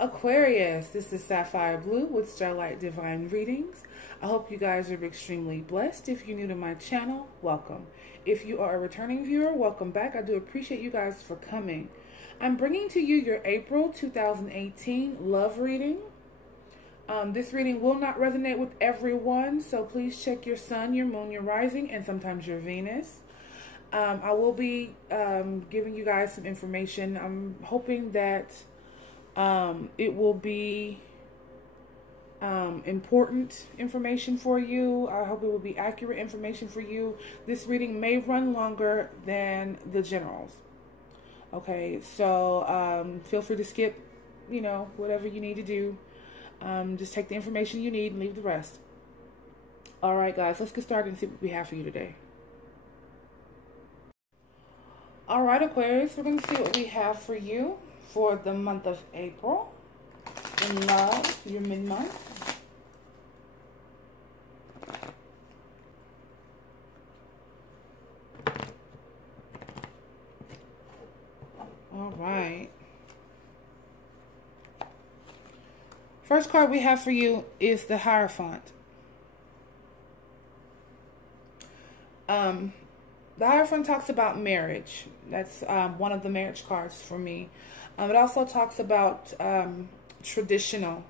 Aquarius, this is Sapphire Blue with Starlight Divine Readings. I hope you guys are extremely blessed. If you're new to my channel, welcome. If you are a returning viewer, welcome back. I do appreciate you guys for coming. I'm bringing to you your April 2018 love reading. This reading will not resonate with everyone, so please check your sun, your moon, your rising, and sometimes your Venus. I will be giving you guys some information. I'm hoping that it will be important information for you. I hope it will be accurate information for you. This reading may run longer than the generals. Okay, so feel free to skip, whatever you need to do. Just take the information you need and leave the rest. All right, guys, let's get started and see what we have for you today. All right, Aquarius, we're going to see what we have for you for the month of April. In love, your mid-month. All right. First card we have for you is the Hierophant. The Hierophant talks about marriage. That's one of the marriage cards for me. It also talks about traditional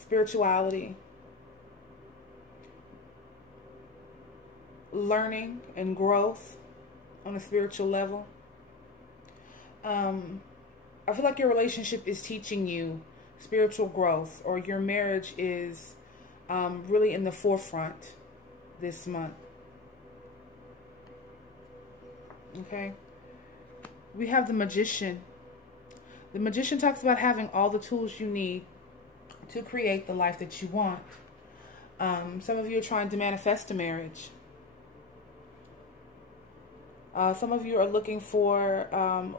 spirituality, learning and growth on a spiritual level. I feel like your relationship is teaching you spiritual growth, or your marriage is really in the forefront this month. Okay. We have the Magician. The Magician talks about having all the tools you need to create the life that you want. Some of you are trying to manifest a marriage. Some of you are looking for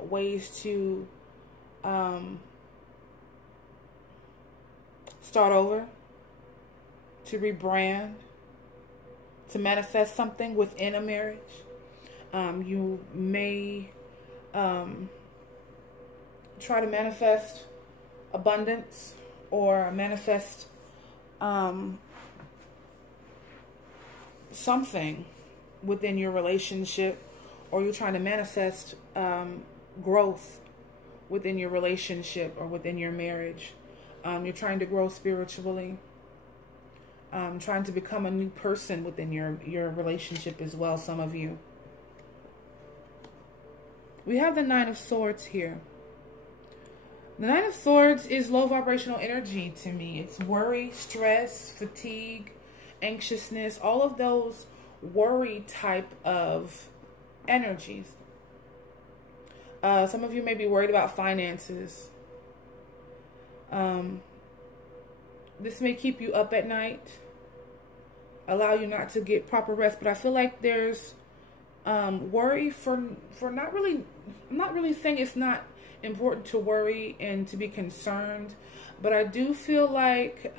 ways to start over, to rebrand, to manifest something within a marriage. You may try to manifest abundance or manifest something within your relationship, or you're trying to manifest growth within your relationship or within your marriage. You're trying to grow spiritually, trying to become a new person within your relationship as well, some of you. We have the Nine of Swords here. The Nine of Swords is low vibrational energy to me. It's worry, stress, fatigue, anxiousness, all of those worry type of energies. Some of you may be worried about finances. This may keep you up at night, allow you not to get proper rest, but I feel like there's worry for not really, I'm not really saying it's not important to worry and to be concerned, but I do feel like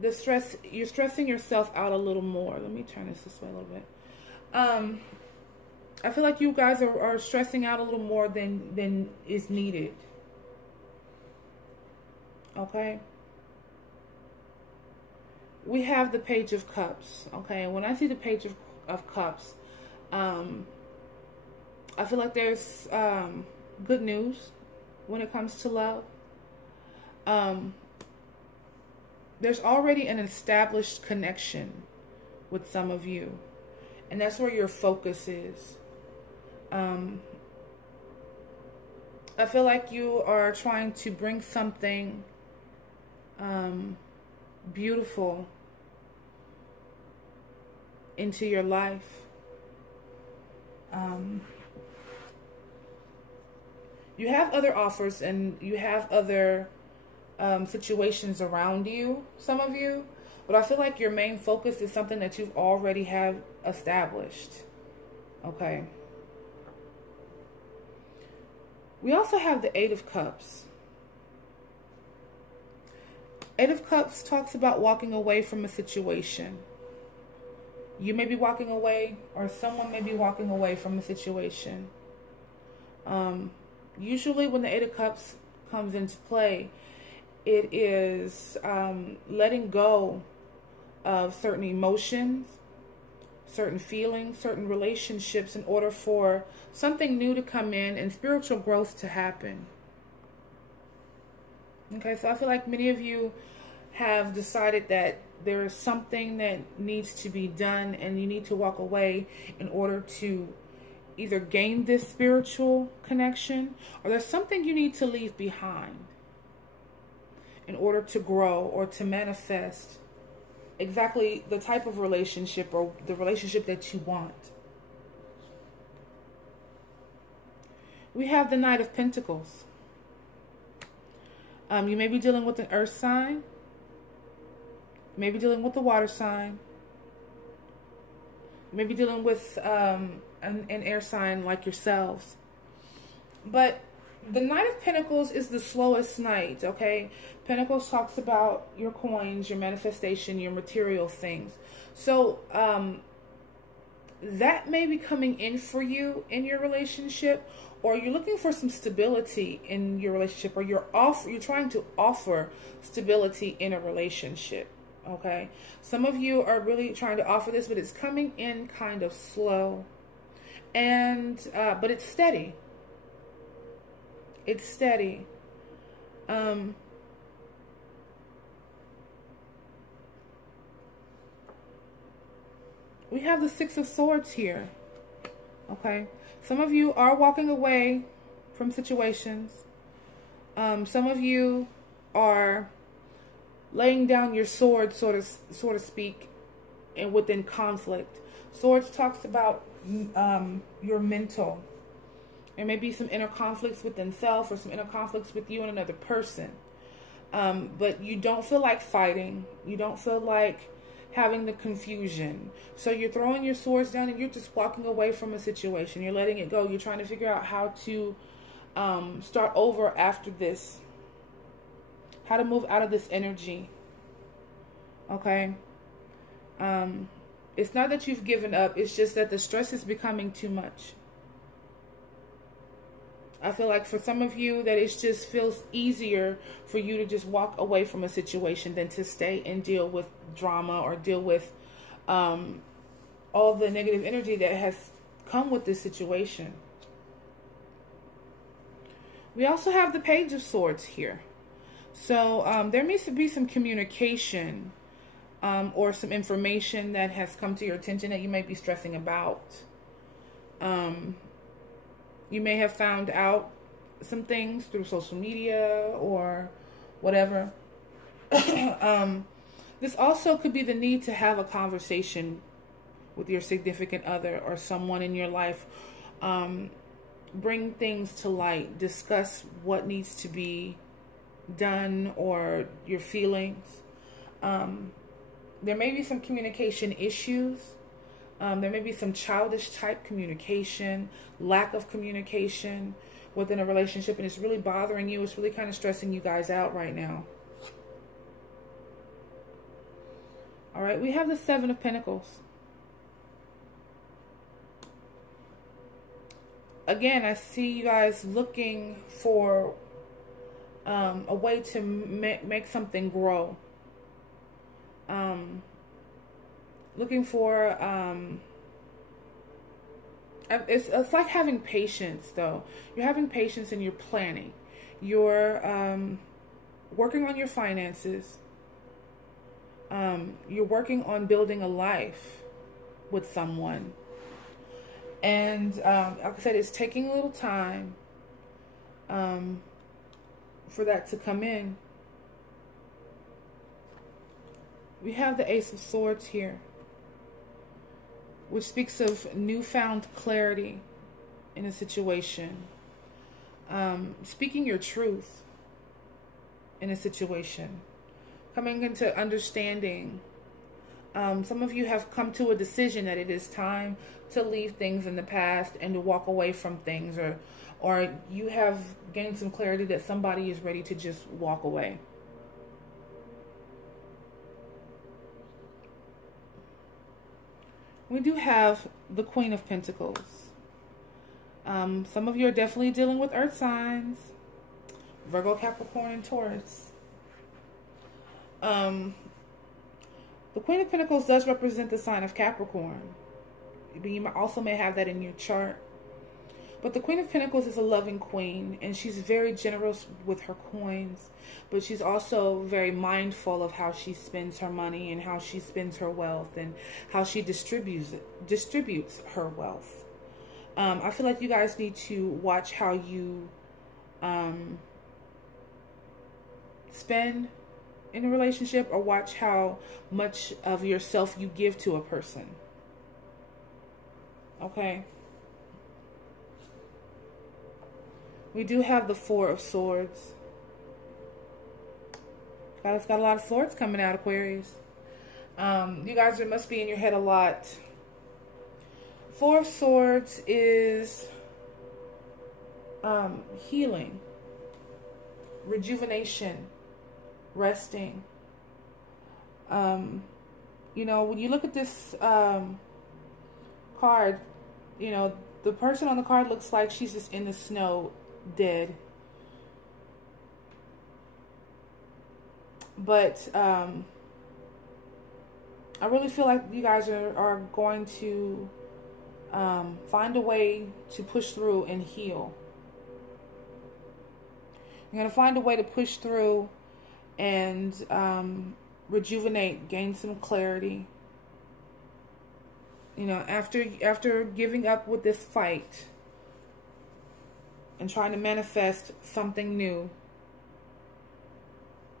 the stress, you're stressing yourself out a little more. Let me turn this way a little bit. I feel like you guys are stressing out a little more than is needed. Okay. We have the Page of Cups. Okay. When I see the Page of Cups, I feel like there's good news when it comes to love. There's already an established connection with some of you, and that's where your focus is. I feel like you are trying to bring something beautiful into your life. You have other offers and you have other situations around you, some of you, but I feel like your main focus is something that you've already have established. Okay. We also have the Eight of Cups. Eight of Cups talks about walking away from a situation. You may be walking away, or someone may be walking away from a situation. Usually when the Eight of Cups comes into play, it is letting go of certain emotions, certain feelings, certain relationships in order for something new to come in and spiritual growth to happen. Okay, so I feel like many of you have decided that there is something that needs to be done and you need to walk away in order to either gain this spiritual connection, or there's something you need to leave behind in order to grow or to manifest exactly the type of relationship or the relationship that you want. We have the Knight of Pentacles. You may be dealing with an earth sign. You may be dealing with a water sign. You may be dealing with an air sign like yourselves. But the Knight of Pentacles is the slowest knight, okay? Pentacles talks about your coins, your manifestation, your material things. So that may be coming in for you in your relationship, or you're looking for some stability in your relationship, or you're trying to offer stability in a relationship, okay? Some of you are really trying to offer this, but it's coming in kind of slow, and but it's steady. It's steady. We have the Six of Swords here, okay? Some of you are walking away from situations. Some of you are laying down your sword, so to speak, and within conflict. Swords talks about your mental. There may be some inner conflicts within self, or some inner conflicts with you and another person. But you don't feel like fighting. You don't feel like having the confusion. So you're throwing your swords down and you're just walking away from a situation. You're letting it go. You're trying to figure out how to start over after this. How to move out of this energy. Okay? It's not that you've given up. It's just that the stress is becoming too much. I feel like for some of you that it just feels easier for you to just walk away from a situation than to stay and deal with drama or deal with all the negative energy that has come with this situation. We also have the Page of Swords here. So there needs to be some communication or some information that has come to your attention that you may be stressing about. You may have found out some things through social media or whatever. This also could be the need to have a conversation with your significant other or someone in your life. Bring things to light. Discuss what needs to be done or your feelings. There may be some communication issues. There may be some childish type communication, lack of communication within a relationship, and it's really bothering you. It's really kind of stressing you guys out right now. All right, we have the Seven of Pentacles. Again, I see you guys looking for a way to make something grow. Looking for it's like having patience, though. You're having patience and you're planning. You're working on your finances. You're working on building a life with someone. And like I said, it's taking a little time for that to come in. We have the Ace of Swords here, which speaks of newfound clarity in a situation. Speaking your truth in a situation. Coming into understanding. Some of you have come to a decision that it is time to leave things in the past and to walk away from things. Or you have gained some clarity that somebody is ready to just walk away. We do have the Queen of Pentacles. Some of you are definitely dealing with earth signs. Virgo, Capricorn, and Taurus. The Queen of Pentacles does represent the sign of Capricorn. You also may have that in your chart. But the Queen of Pentacles is a loving queen, and she's very generous with her coins. But she's also very mindful of how she spends her money and how she spends her wealth and how she distributes her wealth. I feel like you guys need to watch how you spend in a relationship, or watch how much of yourself you give to a person. Okay? We do have the Four of Swords. Guys, got a lot of swords coming out, Aquarius. You guys must be in your head a lot. Four of Swords is healing, rejuvenation, resting. You know, when you look at this card, you know, the person on the card looks like she's just in the snow, dead. But I really feel like you guys are going to find a way to push through and heal. You're going to find a way to push through and rejuvenate, gain some clarity. You know, after giving up with this fight and trying to manifest something new,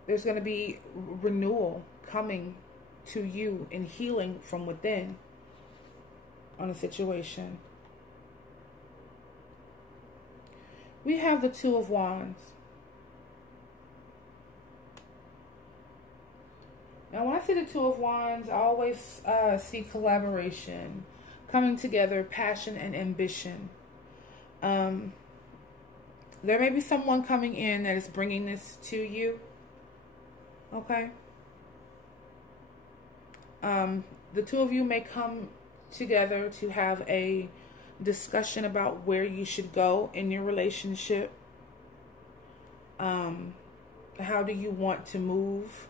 there's going to be renewal coming to you and healing from within on a situation. We have the Two of Wands. Now, when I see the Two of Wands, I always see collaboration, coming together, passion, and ambition. There may be someone coming in that is bringing this to you. Okay? The two of you may come together to have a discussion about where you should go in your relationship. How do you want to move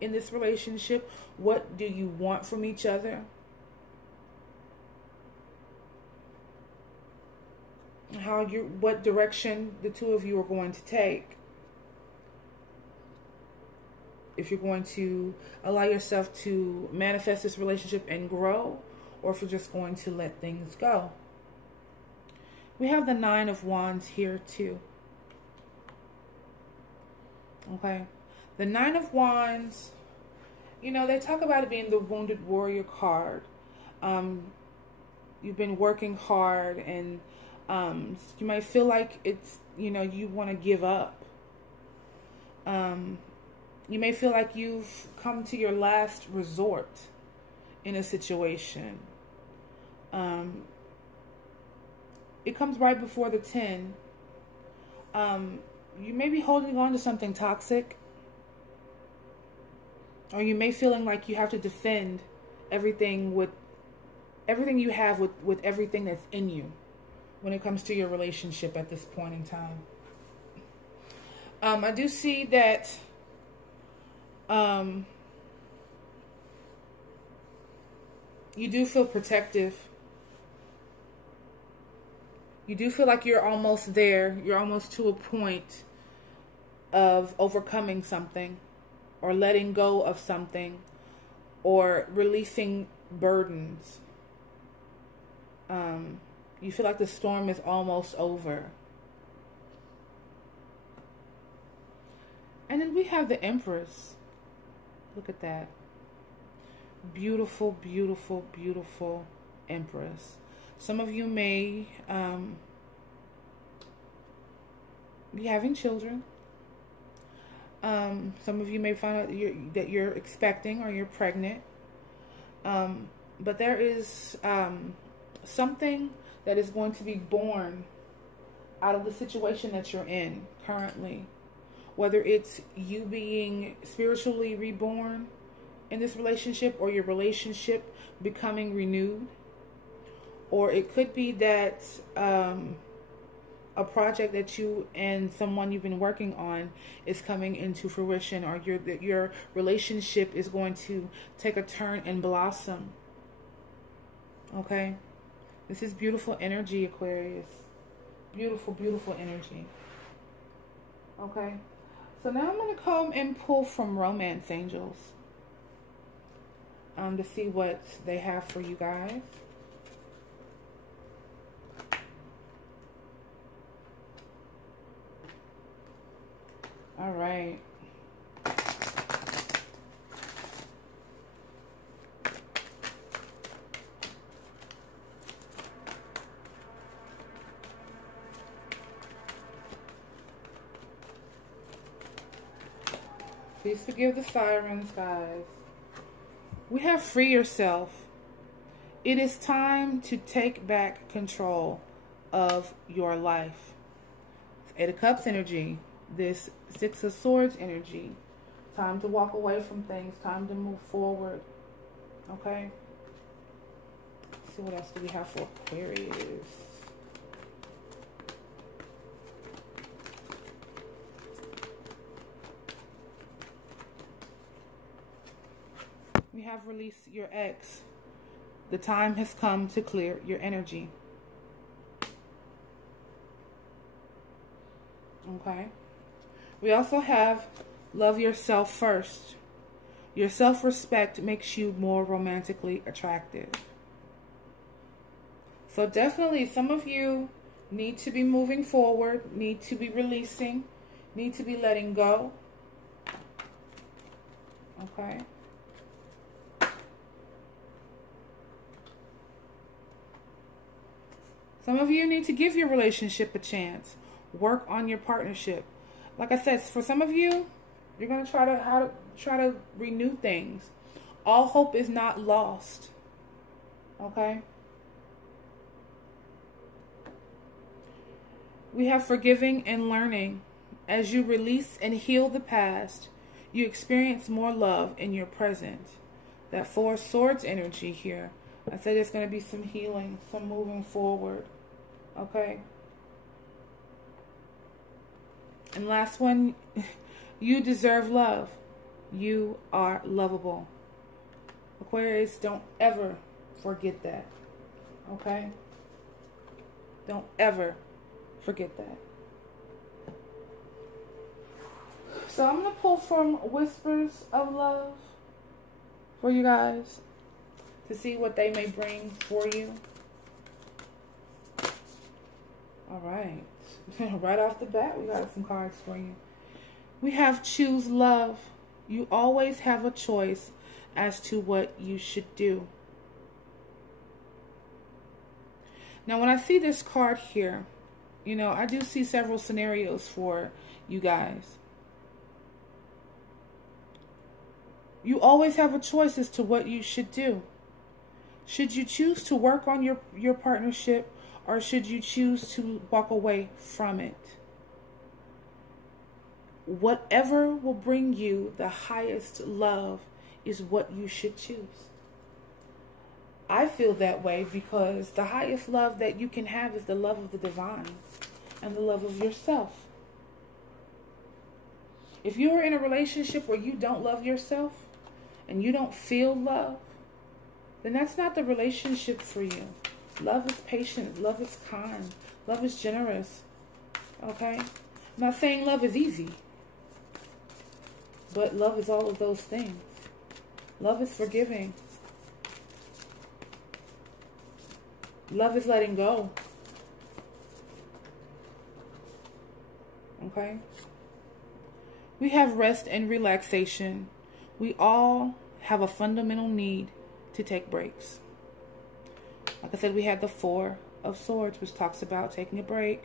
in this relationship? What do you want from each other? What direction the two of you are going to take. If you're going to allow yourself to manifest this relationship and grow, or if you're just going to let things go. We have the Nine of Wands here too. Okay. The Nine of Wands, you know, they talk about it being the Wounded Warrior card. You've been working hard, and you might feel like it's, you know, you want to give up. You may feel like you've come to your last resort in a situation. It comes right before the 10. You may be holding on to something toxic. Or you may feeling like you have to defend everything you have with everything that's in you when it comes to your relationship at this point in time. I do see that you do feel protective. You do feel like you're almost there. You're almost to a point of overcoming something, or letting go of something, or releasing burdens. You feel like the storm is almost over. And then we have the Empress. Look at that. Beautiful, beautiful, beautiful Empress. Some of you may be having children. Some of you may find out that you're expecting, or you're pregnant. But there is something that is going to be born out of the situation that you're in currently. Whether it's you being spiritually reborn in this relationship, or your relationship becoming renewed. Or it could be that a project that you and someone you've been working on is coming into fruition, or your relationship is going to take a turn and blossom. Okay? This is beautiful energy, Aquarius. Beautiful, beautiful energy. Okay? So now I'm going to come and pull from Romance Angels to see what they have for you guys. All right. Please forgive the sirens, guys. We have free yourself. It is time to take back control of your life. Eight of Cups energy. This Six of Swords energy. Time to walk away from things. Time to move forward. Okay? Let's see what else do we have for Aquarius. We have release your ex. The time has come to clear your energy. Okay? We also have love yourself first. Your self-respect makes you more romantically attractive. So definitely some of you need to be moving forward, need to be releasing, need to be letting go. Okay? Some of you need to give your relationship a chance. Work on your partnership. Like I said, for some of you, you're going to try to renew things. All hope is not lost. Okay? We have forgiving and learning. As you release and heal the past, you experience more love in your present. That Four of Swords energy here. I said there's going to be some healing, some moving forward. Okay? And last one, you deserve love. You are lovable. Aquarius, don't ever forget that. Okay? Don't ever forget that. So I'm going to pull from Whispers of Love for you guys to see what they may bring for you. All right. Right off the bat, we got some cards for you. We have choose love. You always have a choice as to what you should do. Now, when I see this card here, you know, I do see several scenarios for you guys. You always have a choice as to what you should do. Should you choose to work on your partnership, or should you choose to walk away from it? Whatever will bring you the highest love is what you should choose. I feel that way because the highest love that you can have is the love of the divine and the love of yourself. If you're in a relationship where you don't love yourself and you don't feel love, then that's not the relationship for you. Love is patient. Love is kind. Love is generous. Okay? I'm not saying love is easy. But love is all of those things. Love is forgiving. Love is letting go. Okay? We have rest and relaxation. We all have a fundamental need to take breaks. Like I said, we had the Four of Swords, which talks about taking a break,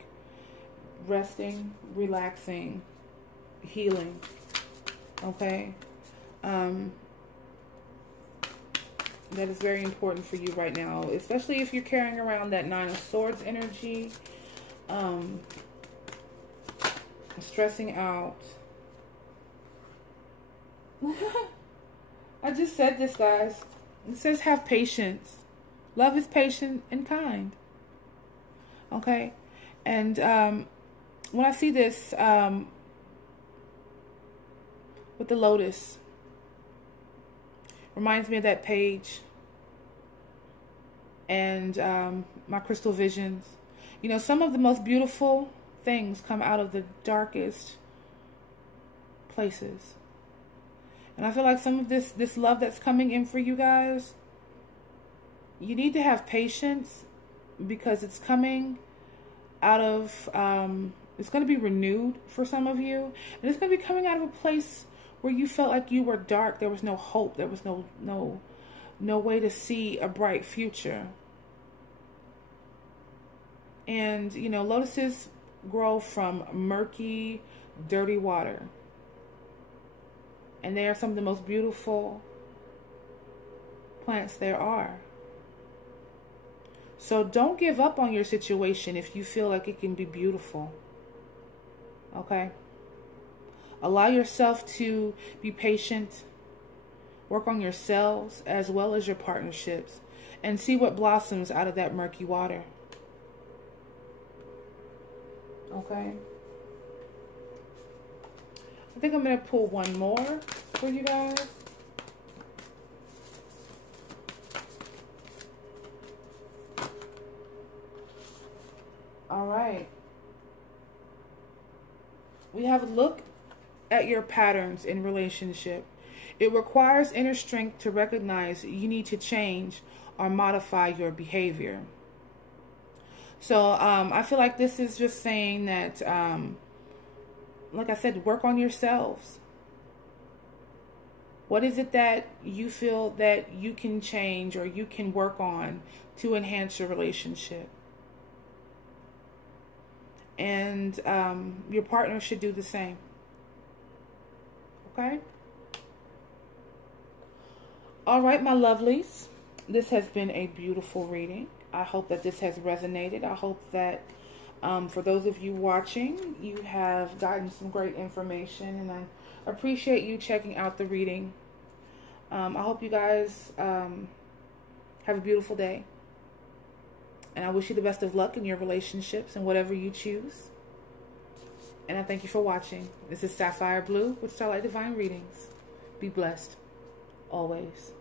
resting, relaxing, healing. Okay? That is very important for you right now, especially if you're carrying around that Nine of Swords energy, stressing out. I just said this, guys. It says have patience. Love is patient and kind. Okay? And when I see this with the lotus, reminds me of that page and my crystal visions. You know, some of the most beautiful things come out of the darkest places. And I feel like some of this love that's coming in for you guys, you need to have patience, because it's coming out of, it's going to be renewed for some of you. And it's going to be coming out of a place where you felt like you were dark. There was no hope. There was no way to see a bright future. And, you know, lotuses grow from murky, dirty water. And they are some of the most beautiful plants there are. So don't give up on your situation if you feel like it can be beautiful. Okay? Allow yourself to be patient. Work on yourselves as well as your partnerships. And see what blossoms out of that murky water. Okay? I think I'm going to pull one more for you guys. All right. We have a look at your patterns in relationship. It requires inner strength to recognize you need to change or modify your behavior. So I feel like this is just saying that, like I said, work on yourselves. What is it that you feel that you can change or you can work on to enhance your relationship? And your partner should do the same. Okay? All right, my lovelies. This has been a beautiful reading. I hope that this has resonated. I hope that for those of you watching, you have gotten some great information. And I appreciate you checking out the reading. I hope you guys have a beautiful day. And I wish you the best of luck in your relationships and whatever you choose. And I thank you for watching. This is Sapphire Blue with Starlight Divine Readings. Be blessed always.